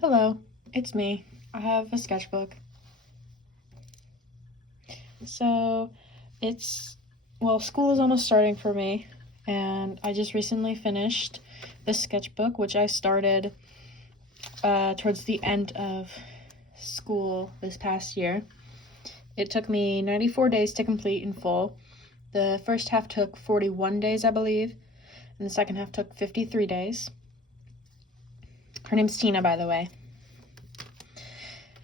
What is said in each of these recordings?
Hello, it's me. I have a sketchbook. So school is almost starting for me, and I just recently finished this sketchbook, which I started towards the end of school this past year. It took me 94 days to complete in full. The first half took 41 days, I believe, and the second half took 53 days. Her name's Tina, by the way.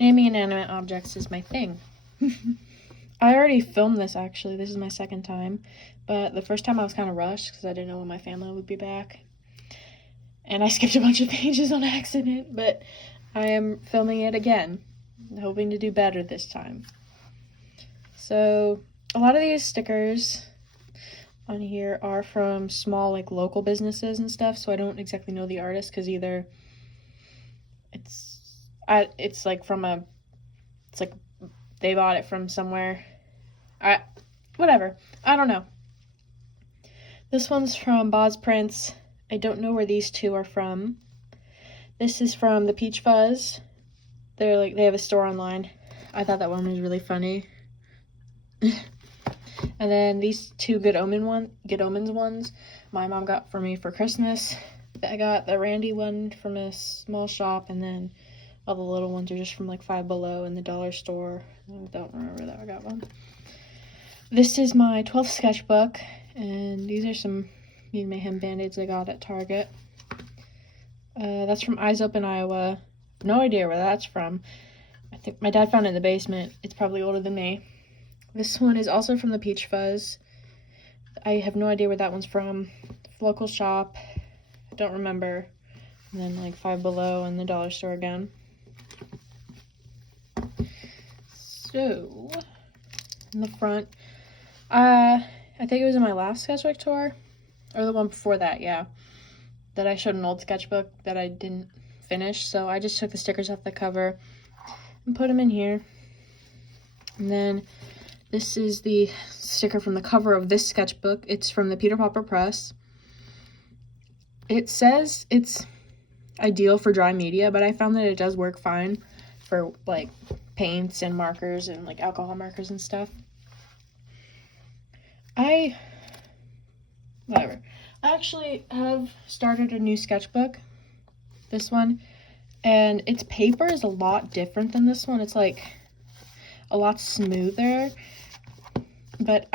Naming inanimate objects is my thing. I already filmed this, actually. This is my second time. But the first time I was kind of rushed because I didn't know when my family would be back. And I skipped a bunch of pages on accident, but I am filming it again, hoping to do better this time. So, a lot of these stickers on here are from small, local businesses and stuff, so I don't exactly know the artist because either it's they bought it from somewhere. Whatever. I don't know. This one's from Boz Prince. I don't know where these two are from. This is from the Peach Fuzz. They have a store online. I thought that one was really funny. And then these two Good Omens ones, my mom got for me for Christmas. I got the Randy one from a small shop, and then all the little ones are just from Five Below in the dollar store. I don't remember that I got one. This is my 12th sketchbook, and these are some Mean Mayhem Band-Aids I got at Target. That's from Eyes Open, Iowa. No idea where that's from. I think my dad found it in the basement. It's probably older than me. This one is also from the Peach Fuzz. I have no idea where that one's from. Local shop. I don't remember. And then Five Below and the dollar store again. So, in the front, I think it was in my last sketchbook tour, or the one before that, yeah, that I showed an old sketchbook that I didn't finish, so I just took the stickers off the cover and put them in here. And then this is the sticker from the cover of this sketchbook. It's from the Peter Popper Press. It says it's ideal for dry media, but I found that it does work fine for paints and markers and alcohol markers and stuff. I actually have started a new sketchbook, this one, and its paper is a lot different than this one. It's a lot smoother, but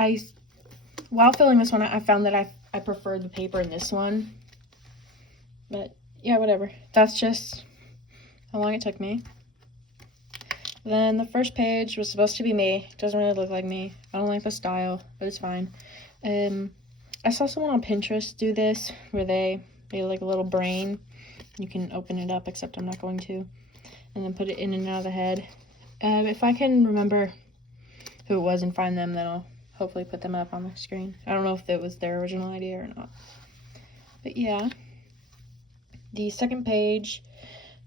while filling this one, I found that I preferred the paper in this one. But yeah, whatever. That's just how long it took me. Then the first page was supposed to be me. It doesn't really look like me. I don't like the style, but it's fine. I saw someone on Pinterest do this where they a little brain. You can open it up, except I'm not going to, and then put it in and out of the head. If I can remember who it was and find them, then I'll hopefully put them up on the screen. I don't know if it was their original idea or not. But yeah. The second page,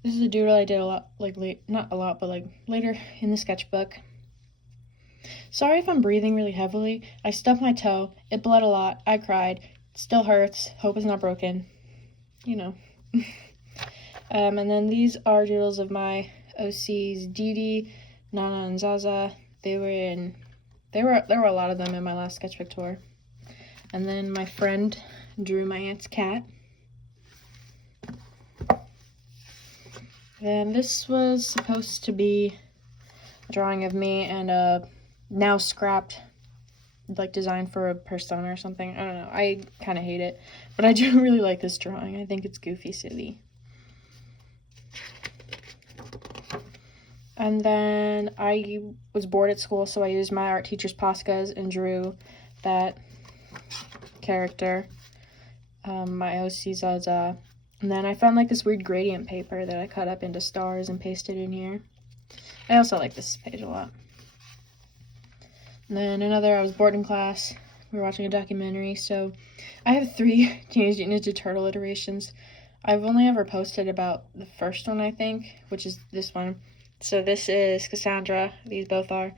this is a doodle I did a lot, not a lot, but later in the sketchbook. Sorry if I'm breathing really heavily. I stubbed my toe. It bled a lot. I cried. It still hurts. Hope it's not broken. You know. And then these are doodles of my OCs, Dee Dee, Nana, and Zaza. There were a lot of them in my last sketchbook tour. And then my friend drew my aunt's cat. And this was supposed to be a drawing of me and a now scrapped design for a persona or something. I don't know. I kind of hate it, but I do really like this drawing. I think it's goofy silly. And then I was bored at school, so I used my art teacher's Poscas and drew that character, my OC Zaza. And then I found this weird gradient paper that I cut up into stars and pasted in here. I also like this page a lot. And then I was bored in class. We were watching a documentary, so I have 3 Teenage Mutant Ninja Turtle iterations. I've only ever posted about the first one, I think, which is this one. So this is Cassandra. These both are.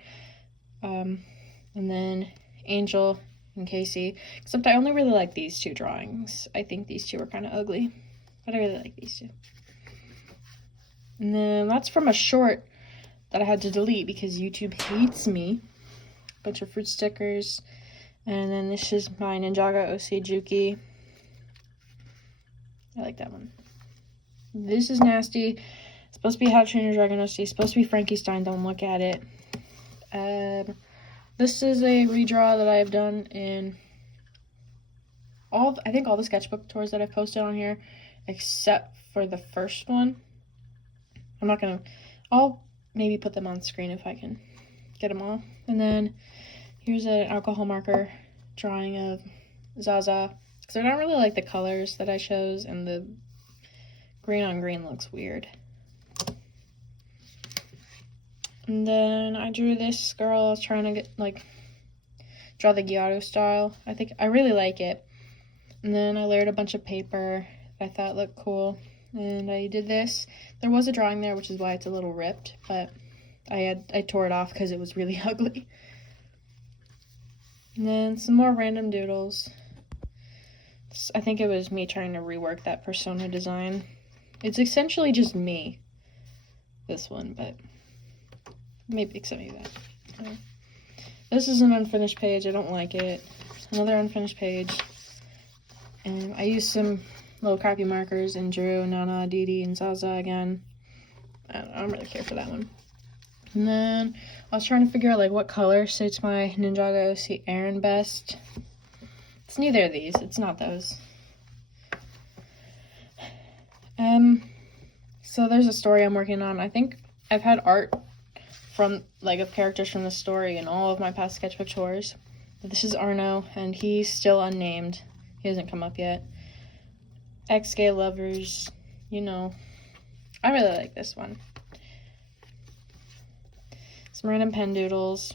And then Angel and Casey. Except I only really like these 2 drawings. I think these 2 are kind of ugly. But I really like these 2. And then that's from a short that I had to delete because YouTube hates me. Bunch of fruit stickers. And then this is my Ninjago OC Juki. I like that one. This is nasty. It's supposed to be How to Train Your Dragon OC. It's supposed to be Frankenstein. Don't look at it. This is a redraw that I've done in I think all the sketchbook tours that I've posted on here, except for the first one. I'll maybe put them on screen if I can get them all. And then here's an alcohol marker drawing of Zaza. Because I don't really like the colors that I chose, and the green on green looks weird. And then I drew this girl. I was trying to draw the Giotto style. I really like it. And then I layered a bunch of paper that I thought looked cool. And I did this. There was a drawing there, which is why it's a little ripped, but I tore it off because it was really ugly. And then some more random doodles. I think it was me trying to rework that persona design. It's essentially just me, this one, but maybe, except maybe that. This is an unfinished page. I don't like it. Another unfinished page. And I used some little crappy markers and drew Nana, Didi, and Zaza again. I don't really care for that one. And then I was trying to figure out what color suits my Ninjago OC Aaron best. It's neither of these. It's not those. So there's a story I'm working on. I think I've had art from of characters from the story in all of my past sketchbook tours. But this is Arno, and he's still unnamed. He hasn't come up yet. Ex-gay lovers, I really like this one. Some random pen doodles.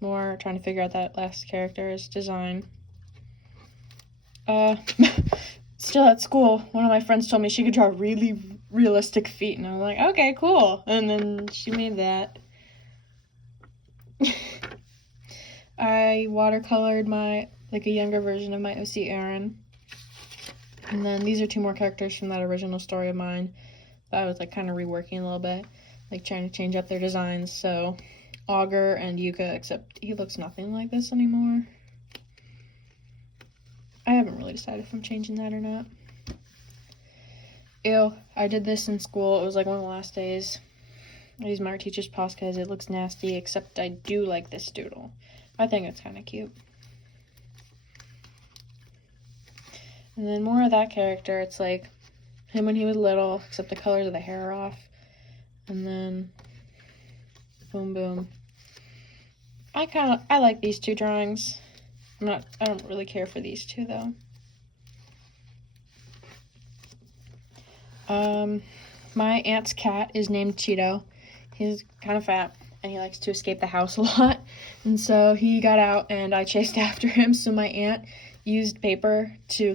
More trying to figure out that last character's design. Still at school, one of my friends told me she could draw really realistic feet, and I was like, okay, cool. And then she made that. I watercolored a younger version of my OC Aaron. And then these are two more characters from that original story of mine that I was kind of reworking a little bit, trying to change up their designs. So Augur and Yuka, except he looks nothing like this anymore. I haven't really decided if I'm changing that or not. Ew, I did this in school. It was one of the last days. I used my art teacher's Poscas. It looks nasty, except I do like this doodle. I think it's kind of cute. And then more of that character. It's him when he was little, except the colors of the hair are off. And then boom, boom. I like these two drawings. I don't really care for these two though. My aunt's cat is named Cheeto. He's kind of fat and he likes to escape the house a lot. And so he got out and I chased after him. So my aunt used paper to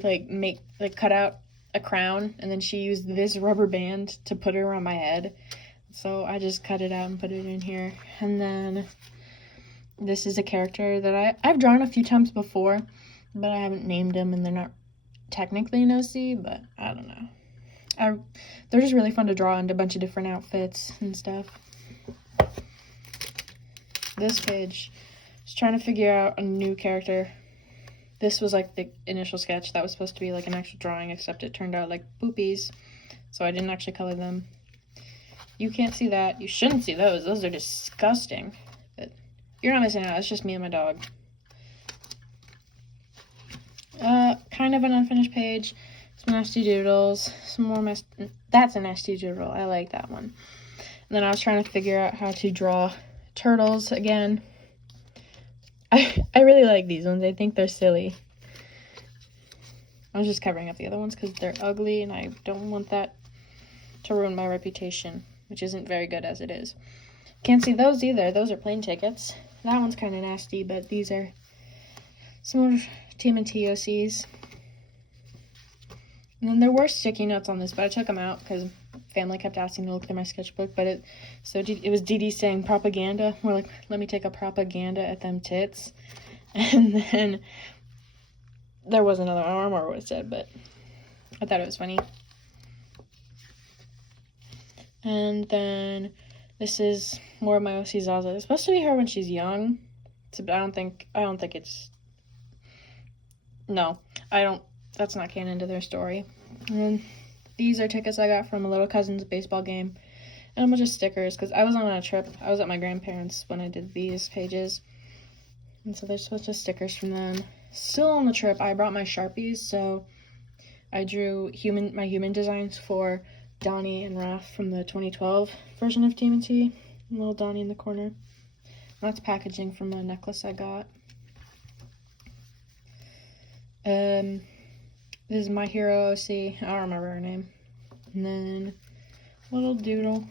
cut out a crown, and then she used this rubber band to put it around my head. So I just cut it out and put it in here. And then this is a character that I've drawn a few times before, but I haven't named them, and they're not technically an OC, but I don't know. They're just really fun to draw into a bunch of different outfits and stuff. This page, just trying to figure out a new character. This was the initial sketch that was supposed to be an actual drawing, except it turned out like poopies, so I didn't actually color them. You can't see that. You shouldn't see those. Those are disgusting. But you're not missing out. It's just me and my dog. Kind of an unfinished page. Some nasty doodles. Some more That's a nasty doodle. I like that one. And then I was trying to figure out how to draw turtles again. I really like these ones. I think they're silly. I was just covering up the other ones because they're ugly, and I don't want that to ruin my reputation, which isn't very good as it is. Can't see those either. Those are plane tickets. That one's kind of nasty, but these are some more TMNT OCs. And then there were sticky notes on this, but I took them out because family kept asking to look through my sketchbook. But it was Dee Dee saying propaganda. We're like, let me take a propaganda at them tits. And then there was another one. I don't remember what it said, but I thought it was funny. And then this is more of my OC Zaza. It's supposed to be her when she's young. But I don't think it's, no, that's not canon to their story. And then these are tickets I got from a little cousin's baseball game. And a bunch of stickers, because I was on a trip. I was at my grandparents' when I did these pages. And so there's a bunch of stickers from them. Still on the trip, I brought my Sharpies, so I drew my human designs for Donnie and Raph from the 2012 version of TMNT. Little Donnie in the corner. That's packaging from a necklace I got. This is my hero OC. I don't remember her name. And then little doodle.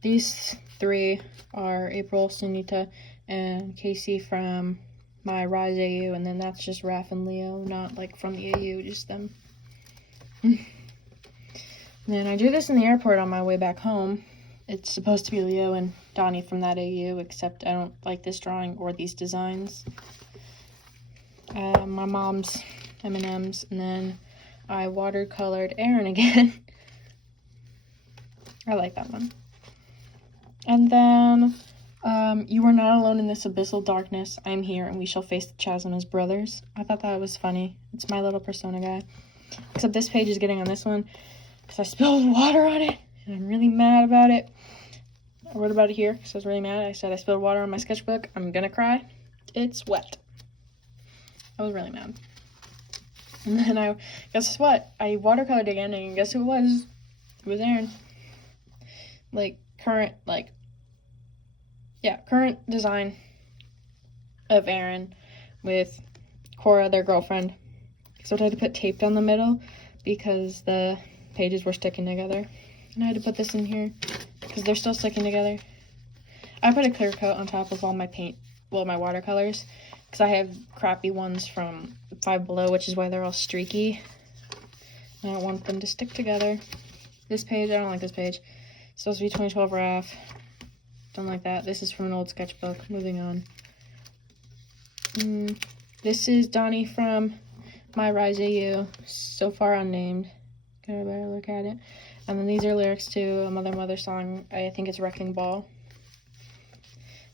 These three are April, Sunita, and Casey from my Rise AU, and then that's just Raph and Leo, not like from the AU, just them. And then I drew this in the airport on my way back home. It's supposed to be Leo and Donnie from that AU, except I don't like this drawing or these designs. My mom's M&M's, and then I watercolored Aaron again. I like that one. And then, you are not alone in this abyssal darkness. I am here, and we shall face the chasm as brothers. I thought that was funny. It's my little persona guy. Except this page is getting on this one, because I spilled water on it, and I'm really mad about it. I wrote about it here, because I was really mad. I said I spilled water on my sketchbook. I'm gonna cry. It's wet. I was really mad. And then guess what? I watercolored again, and guess who it was? It was Aaron. Current design of Aaron with Cora, their girlfriend. So I had to put tape down the middle because the pages were sticking together. And I had to put this in here because they're still sticking together. I put a clear coat on top of all my my watercolors, because I have crappy ones from Five Below, which is why they're all streaky. I don't want them to stick together. This page, I don't like this page. It's supposed to be 2012 Raph. Don't like that. This is from an old sketchbook. Moving on. This is Donnie from my Rise AU. So far unnamed. Gotta better look at it. And then these are lyrics to a Mother song. I think it's Wrecking Ball.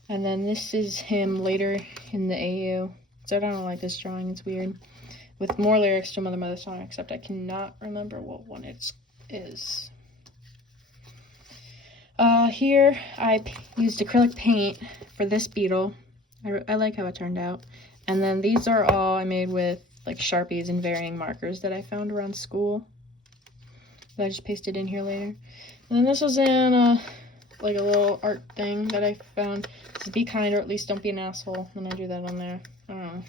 And then this is him later in the AU. So I don't like this drawing. It's weird. With more lyrics to a Mother song, except I cannot remember what one it is. Here I used acrylic paint for this beetle. I like how it turned out. And then these are all I made with like Sharpies and varying markers that I found around school. That I just pasted in here later. And then this was in a little art thing that I found. It says, be kind or at least don't be an asshole. And I drew that on there. I don't know.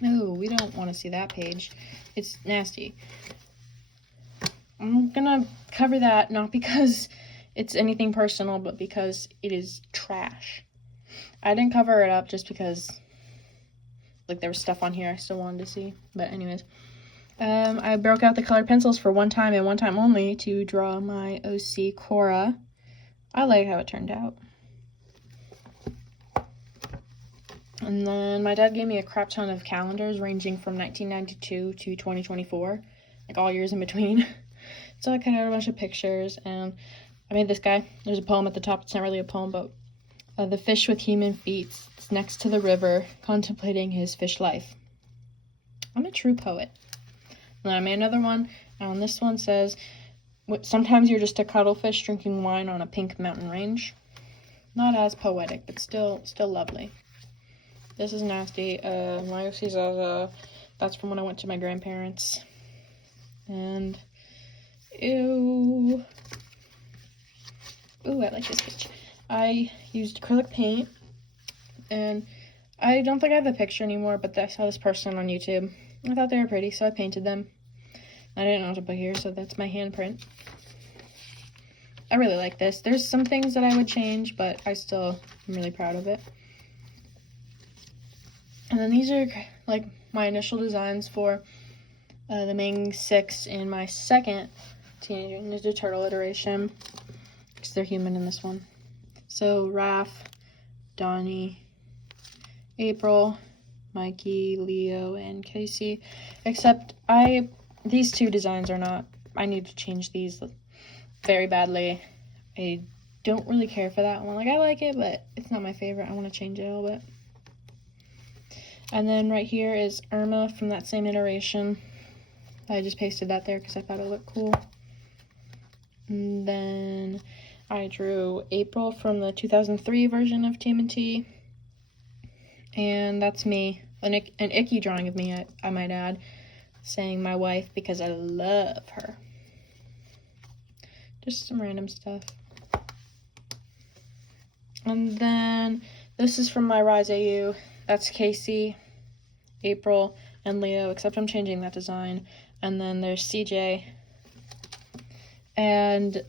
No, we don't want to see that page. It's nasty. I'm gonna cover that not because it's anything personal, but because it is trash. I didn't cover it up just because there was stuff on here I still wanted to see. But anyways, I broke out the colored pencils for one time and one time only to draw my OC Cora. I like how it turned out. And then my dad gave me a crap ton of calendars ranging from 1992 to 2024, all years in between. So I cut out a bunch of pictures, and I made this guy. There's a poem at the top. It's not really a poem, but the fish with human feet is next to the river, contemplating his fish life. I'm a true poet. And then I made another one, and this one says, sometimes you're just a cuttlefish drinking wine on a pink mountain range. Not as poetic, but still lovely. This is nasty. My OC Zaza. That's from when I went to my grandparents. And ew. Ooh, I like this picture. I used acrylic paint, and I don't think I have the picture anymore, but I saw this person on YouTube. I thought they were pretty, so I painted them. I didn't know what to put here, so that's my handprint. I really like this. There's some things that I would change, but I still am really proud of it. And then these are my initial designs for the main 6 in my second Teenage Mutant Ninja Turtle iteration, because they're human in this one. So Raph, Donnie, April, Mikey, Leo, and Casey. Except these 2 designs are not. I need to change these. very badly. I don't really care for that one. Like, I like it, but it's not my favorite. I want to change it a little bit. And then right here is Irma from that same iteration. I just pasted that there because I thought it looked cool. And then I drew April from the 2003 version of TMNT. And that's me. An icky drawing of me, I might add. Saying my wife because I love her. Just some random stuff. And then this is from my Rise AU. That's Casey, April, and Leo, except I'm changing that design. And then there's CJ. And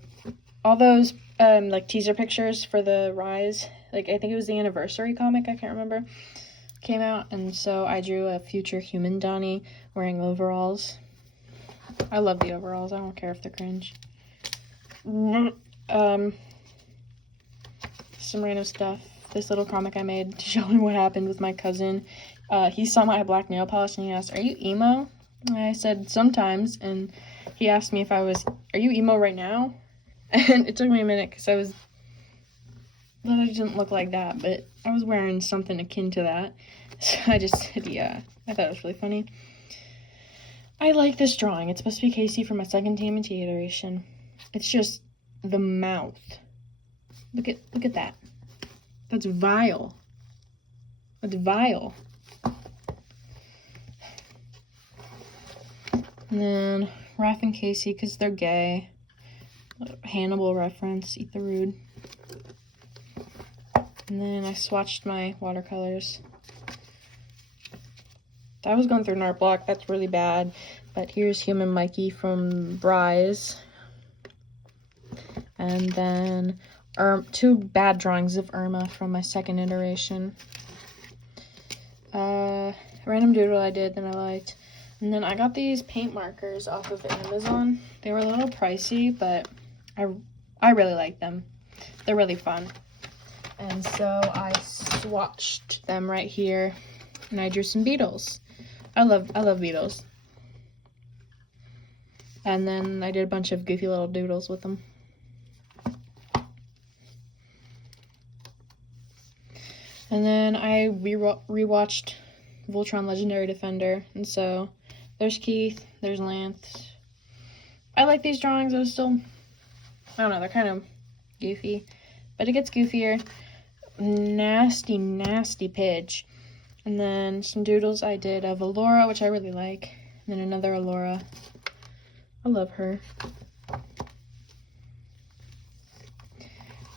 all those like teaser pictures for the Rise, like I think it was the anniversary comic, I can't remember, came out. And so I drew a future human Donnie wearing overalls. I love the overalls. I don't care if they're cringe. Some random stuff. This little comic I made to show him what happened with my cousin. He saw my black nail polish and he asked, "Are you emo?" And I said, "Sometimes." And he asked me if I was, "Are you emo right now?" And it took me a minute because I didn't look like that, but I was wearing something akin to that. So I just said, yeah. I thought it was really funny. I like this drawing. It's supposed to be Casey from my second TMNT iteration. It's just the mouth. Look at that. That's vile. That's vile. And then Raph and Casey, because they're gay. Hannibal reference, eat the rude. And then I swatched my watercolors. I was going through an art block, that's really bad. But here's Human Mikey from Bryce. And then two bad drawings of Irma from my second iteration. Random doodle I did that I liked. And then I got these paint markers off of Amazon. They were a little pricey, but I really like them. They're really fun. And so I swatched them right here, and I drew some beetles. I love beetles. And then I did a bunch of goofy little doodles with them. And then I rewatched Voltron Legendary Defender, and so there's Keith, there's Lance. I like these drawings. I don't know, they're kind of goofy, but it gets goofier. Nasty, nasty Pidge. And then some doodles I did of Allura, which I really like. And then another Allura. I love her.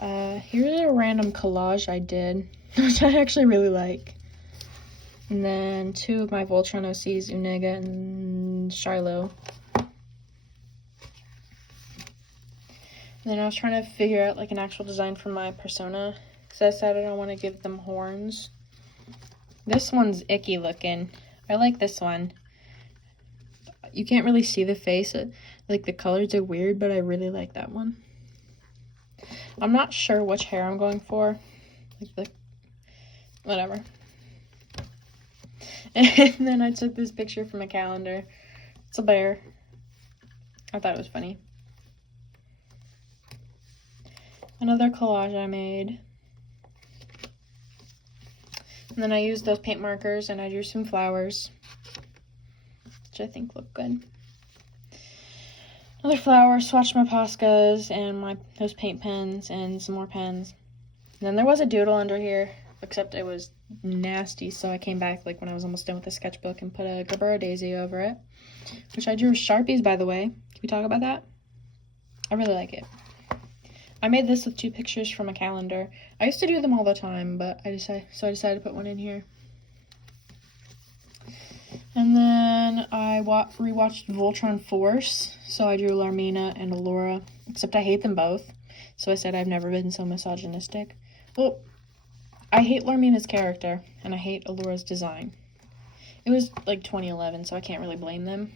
Here's a random collage I did, which I actually really like. And then two of my Voltron OCs, Unega and Shiloh. And then I was trying to figure out like an actual design for my persona, because I decided I want to give them horns. This one's icky looking. I like this one. You can't really see the face. Like the colors are weird, but I really like that one. I'm not sure which hair I'm going for. Whatever. And then I took this picture from a calendar. It's a bear. I thought it was funny. Another collage I made. And then I used those paint markers and I drew some flowers, which I think look good. Another flower, swatched my Poscas and those paint pens and some more pens. And then there was a doodle under here, except it was nasty, so I came back like when I was almost done with the sketchbook and put a Gerbera daisy over it, which I drew with Sharpies, by the way. Can we talk about that? I really like it. I made this with two pictures from a calendar. I used to do them all the time, but I decided to put one in here. And then I rewatched Voltron Force, so I drew Larmina and Allura, except I hate them both. So I said I've never been so misogynistic. Well, I hate Larmina's character, and I hate Allura's design. It was like 2011, so I can't really blame them,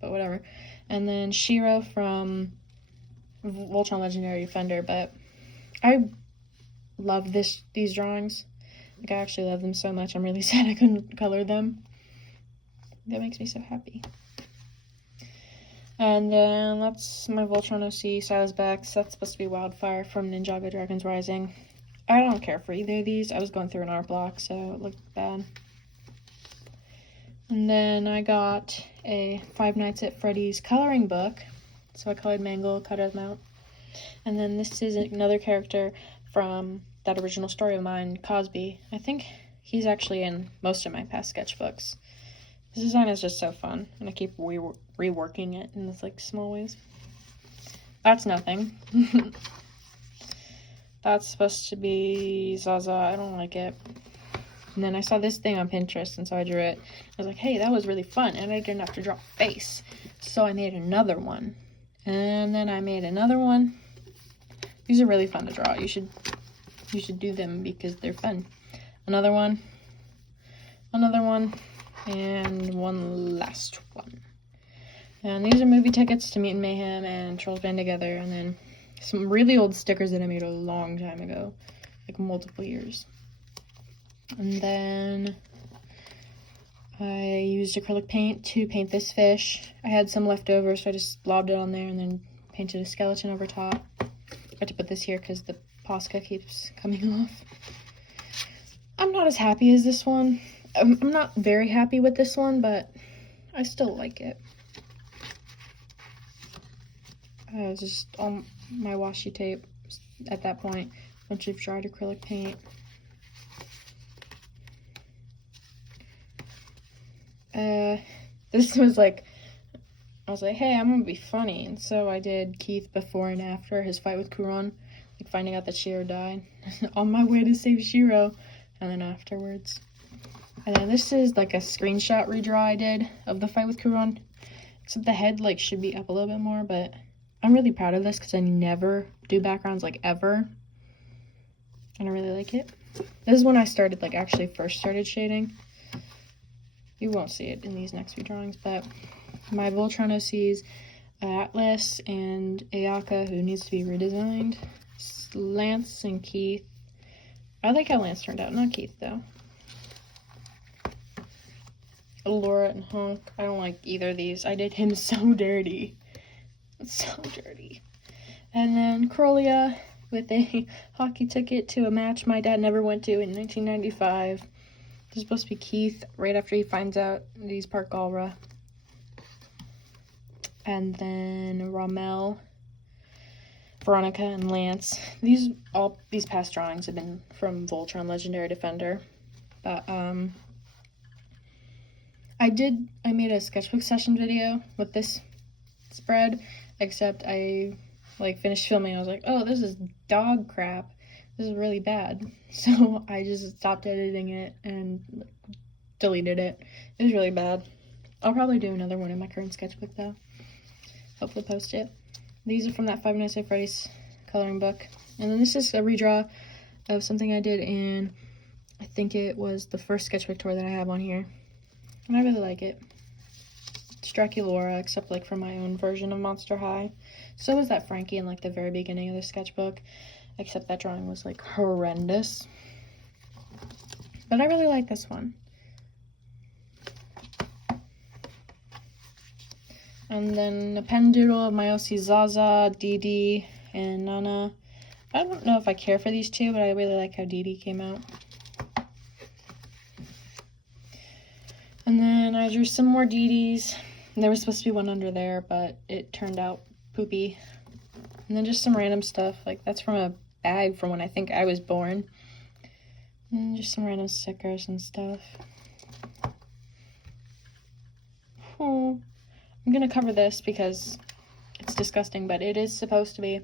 but whatever. And then Shiro from Voltron Legendary Defender, but I love these drawings. Like, I actually love them so much. I'm really sad I couldn't color them. That makes me so happy. And then that's my Voltron OC Silas Bex. That's supposed to be Wildfire from Ninjago Dragons Rising. I don't care for either of these. I was going through an art block, so it looked bad. And then I got a Five Nights at Freddy's coloring book. So I colored Mangle, cut him out. And then this is another character from that original story of mine, Cosby. I think he's actually in most of my past sketchbooks. This design is just so fun, and I keep reworking it in this like small ways. That's nothing. That's supposed to be Zaza. I don't like it. And then I saw this thing on Pinterest, and so I drew it. I was like, hey, that was really fun, and I didn't have to draw a face. So I made another one. And then I made another one. These are really fun to draw. You should do them because they're fun. Another one, and one last one. And these are movie tickets to Mutant Mayhem and Trolls Band Together, and then some really old stickers that I made a long time ago, like multiple years. And then I used acrylic paint to paint this fish. I had some left over, so I just blobbed it on there and then painted a skeleton over top. I had to put this here because the Posca keeps coming off. I'm not as happy as this one. I'm not very happy with this one, but I still like it. Just on my washi tape at that point, a bunch of dried acrylic paint. This was like, I was like, hey, I'm gonna be funny, and so I did Keith before and after his fight with Kuron, like finding out that Shiro died, on my way to save Shiro, and then afterwards. And then this is like a screenshot redraw I did of the fight with Kuron, except the head like should be up a little bit more, but I'm really proud of this because I never do backgrounds like ever, and I really like it. This is when I started, like actually first started shading. You won't see it in these next few drawings, but my Voltron OCs, Atlas and Ayaka, who needs to be redesigned, Lance and Keith. I like how Lance turned out, not Keith though. Laura and Hunk. I don't like either of these. I did him so dirty. So dirty. And then Crolia with a hockey ticket to a match my dad never went to in 1995. This is supposed to be Keith right after he finds out that he's part Galra. And then Rommel, Veronica, and Lance. These past drawings have been from Voltron Legendary Defender. But I made a sketchbook session video with this spread, except I like finished filming. I was like, oh, this is dog crap. This is really bad. So I just stopped editing it and deleted it. It was really bad. I'll probably do another one in my current sketchbook though. Hopefully post it. These are from that Five Nights at Freddy's coloring book. And then this is a redraw of something I did in, I think it was the first sketchbook tour that I have on here. And I really like it. It's Draculaura, except like from my own version of Monster High. So was that Frankie in like the very beginning of the sketchbook. Except that drawing was like horrendous. But I really like this one. And then a pen doodle of my OC Zaza, Dee Dee, and Nana. I don't know if I care for these two, but I really like how Dee Dee came out. And then I drew some more Dee Dees. There was supposed to be one under there, but it turned out poopy. And then just some random stuff, like that's from a bag from when I think I was born. And just some random stickers and stuff. Oh, I'm gonna cover this because it's disgusting, but it is supposed to be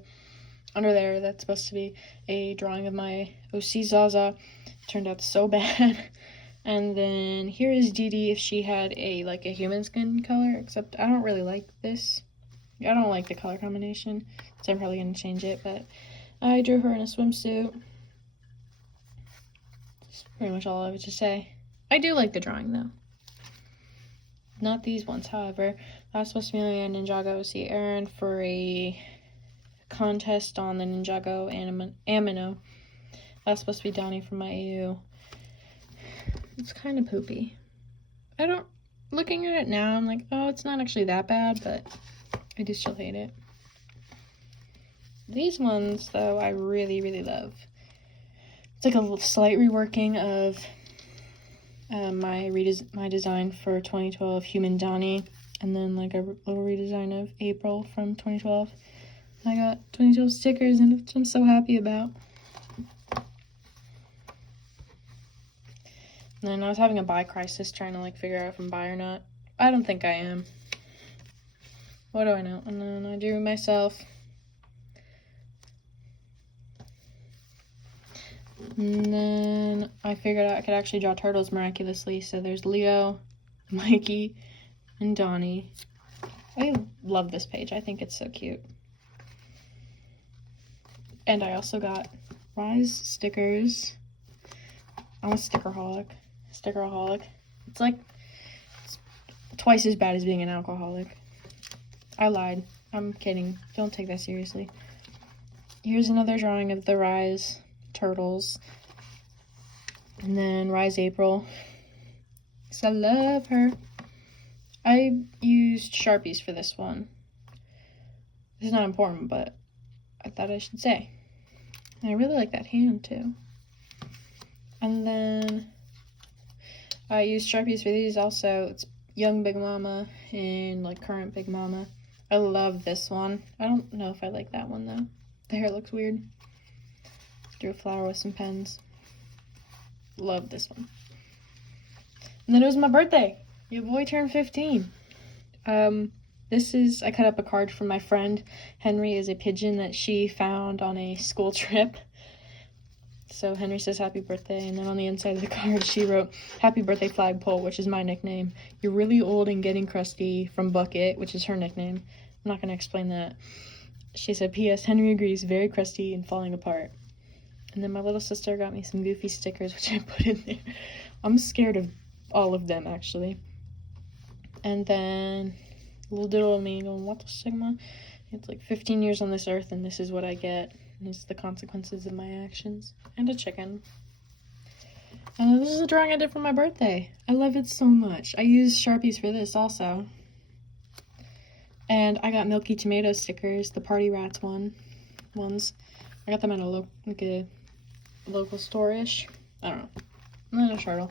under there. That's supposed to be a drawing of my OC Zaza. It turned out so bad. And then here is Dee Dee if she had a human skin color, except I don't really like this. I don't like the color combination, so I'm probably going to change it, but I drew her in a swimsuit. That's pretty much all I have to say. I do like the drawing, though. Not these ones, however. That's supposed to be a Ninjago OC Aaron for a contest on the Ninjago Amino. That's supposed to be Donnie from my AU. It's kind of poopy. Looking at it now, I'm like, oh, it's not actually that bad, but I do still hate it. These ones, though, I really, really love. It's like a slight reworking of my design for 2012 Human Donnie, and then like a little redesign of April from 2012. I got 2012 stickers, and which I'm so happy about. And then I was having a buy crisis, trying to like figure out if I'm buy or not. I don't think I am. What do I know? And then I drew myself. And then I figured out I could actually draw turtles miraculously. So there's Leo, Mikey, and Donnie. I love this page. I think it's so cute. And I also got Rise stickers. I'm a stickeraholic. It's like twice as bad as being an alcoholic. I lied. I'm kidding. Don't take that seriously. Here's another drawing of the Rise turtles. And then Rise April. Because I love her. I used Sharpies for this one. This is not important, but I thought I should say. And I really like that hand, too. And then I used Sharpies for these also. It's Young Big Mama and like Current Big Mama. I love this one. I don't know if I like that one though. The hair looks weird. Drew a flower with some pens. Love this one. And then it was my birthday. Your boy turned 15. I cut up a card from my friend. Henry is a pigeon that she found on a school trip. So Henry says happy birthday, and then on the inside of the card she wrote, happy birthday flagpole, which is my nickname. You're really old and getting crusty from Bucket, which is her nickname. I'm not going to explain that. She said, P.S. Henry agrees, very crusty and falling apart. And then my little sister got me some goofy stickers, which I put in there. I'm scared of all of them, actually. And then a little doodle of me going, what the Sigma? It's like 15 years on this earth, and this is what I get. And this is the consequences of my actions. And a chicken. And this is a drawing I did for my birthday. I love it so much. I used Sharpies for this also. And I got Milky Tomato stickers, the Party Rats ones. I got them at a local store-ish. I don't know. And then a turtle.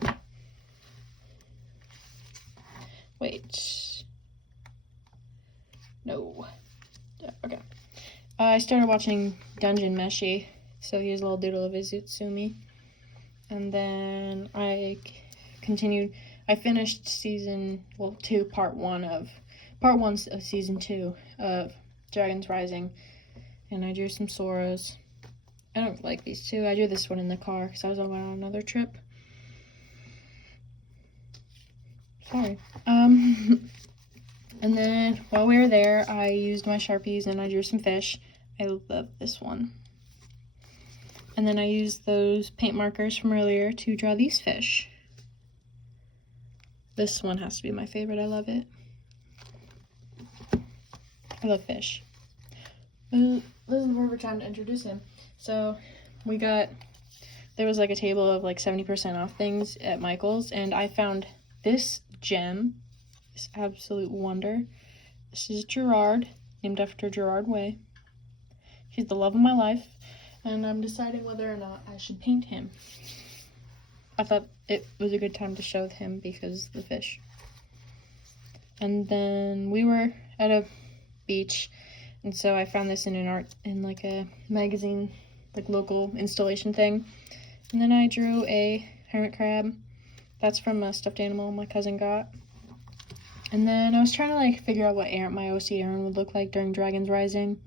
Wait. No. Yeah, okay. I started watching Dungeon Meshi, so here's a little doodle of Izutsumi. And then I continued, I finished part one of season 2 of Dragons Rising, and I drew some Soras. I don't like these two. I drew this one in the car because I was going on another trip. Sorry. And then while we were there, I used my Sharpies and I drew some fish. I love this one. And then I used those paint markers from earlier to draw these fish. This one has to be my favorite. I love it. I love fish. This is the perfect time to introduce him. So there was like a table of like 70% off things at Michael's, and I found this gem, this absolute wonder. This is Gerard, named after Gerard Way. He's the love of my life, and I'm deciding whether or not I should paint him. I thought it was a good time to show him because of the fish. And then we were at a beach, and so I found this in like a magazine, like local installation thing. And then I drew a hermit crab. That's from a stuffed animal my cousin got. And then I was trying to like figure out what my OC Aaron would look like during Dragons Rising.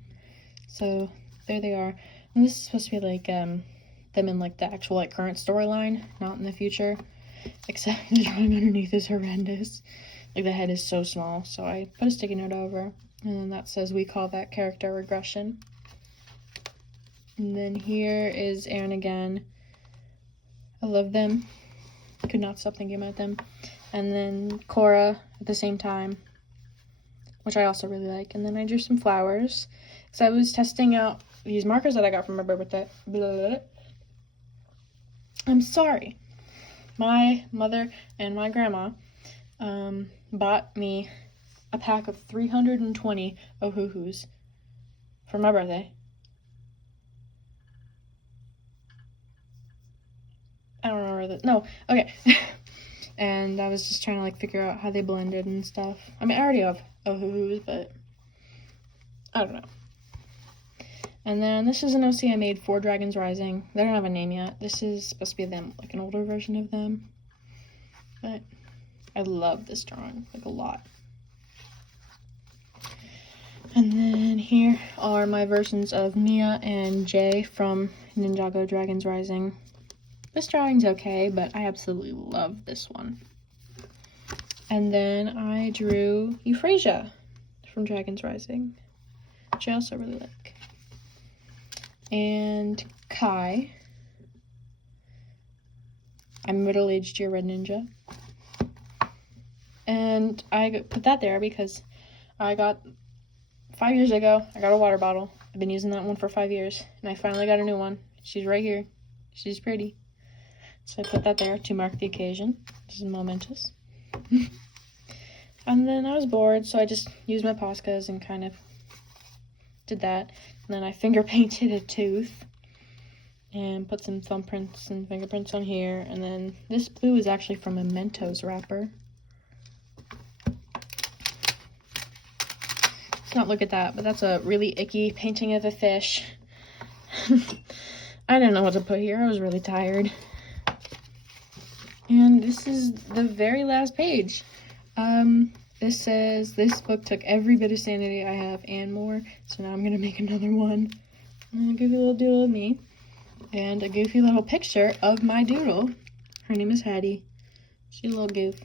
So there they are. And this is supposed to be like them in like the actual like current storyline, not in the future. Except the drawing underneath is horrendous. Like the head is so small, so I put a sticky note over. And then that says we call that character regression. And then here is Aaron again. I love them. Could not stop thinking about them. And then Cora at the same time, which I also really like. And then I drew some flowers. So I was testing out these markers that I got from my birthday. I'm sorry. My mother and my grandma bought me a pack of 320 Ohuhus for my birthday. I don't remember that. No, okay. And I was just trying to like figure out how they blended and stuff. I mean, I already have Ohuhus, but I don't know. And then this is an OC I made for Dragons Rising. They don't have a name yet. This is supposed to be them, like an older version of them. But I love this drawing, like a lot. And then here are my versions of Mia and Jay from Ninjago Dragons Rising. This drawing's okay, but I absolutely love this one. And then I drew Euphrasia from Dragons Rising, which I also really like. And Kai. I'm middle-aged year red ninja. And I put that there because I got 5 years ago, I got a water bottle. I've been using that one for 5 years, and I finally got a new one. She's right here. She's pretty. So I put that there to mark the occasion. This is momentous. And then I was bored, so I just used my Poscas and kind of did that. And then I finger painted a tooth and put some thumbprints and fingerprints on here. And then this blue is actually from a Mentos wrapper. Let's not look at that, but that's a really icky painting of a fish. I didn't know what to put here. I was really tired. And this is the very last page. This says, this book took every bit of sanity I have and more. So now I'm going to make another one. A goofy little doodle of me. And a goofy little picture of my doodle. Her name is Hattie. She's a little goof.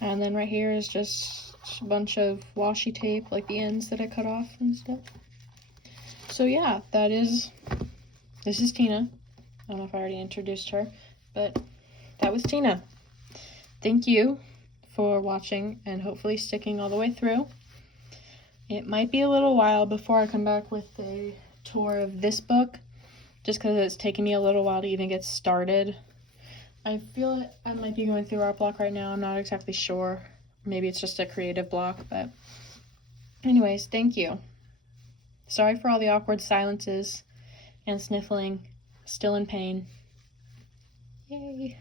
And then right here is just a bunch of washi tape, like the ends that I cut off and stuff. So yeah, this is Tina. I don't know if I already introduced her, but that was Tina. Thank you for watching and hopefully sticking all the way through. It might be a little while before I come back with a tour of this book, just because it's taken me a little while to even get started. I feel like I might be going through art block right now. I'm not exactly sure. Maybe it's just a creative block, but anyways, thank you. Sorry for all the awkward silences and sniffling. Still in pain. Yay.